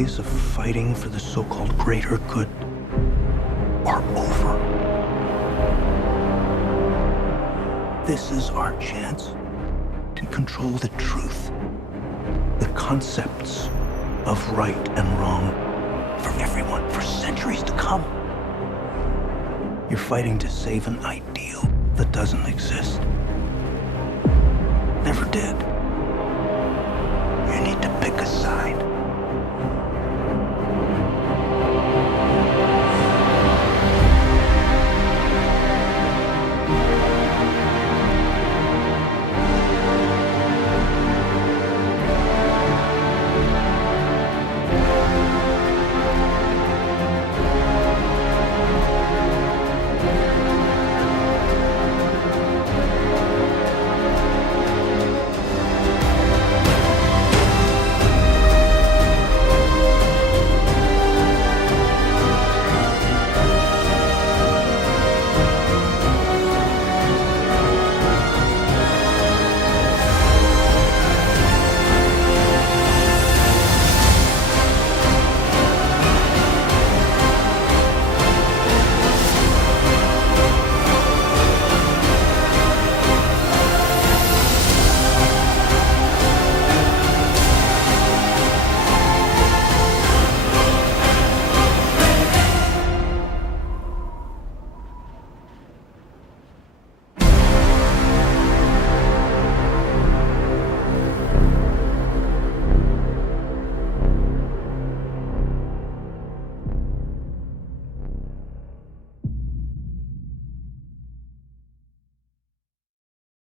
days of fighting for the so-called greater good are over. This is our chance to control the truth, the concepts of right and wrong for everyone for centuries to come. You're fighting to save an ideal that doesn't exist. Never did.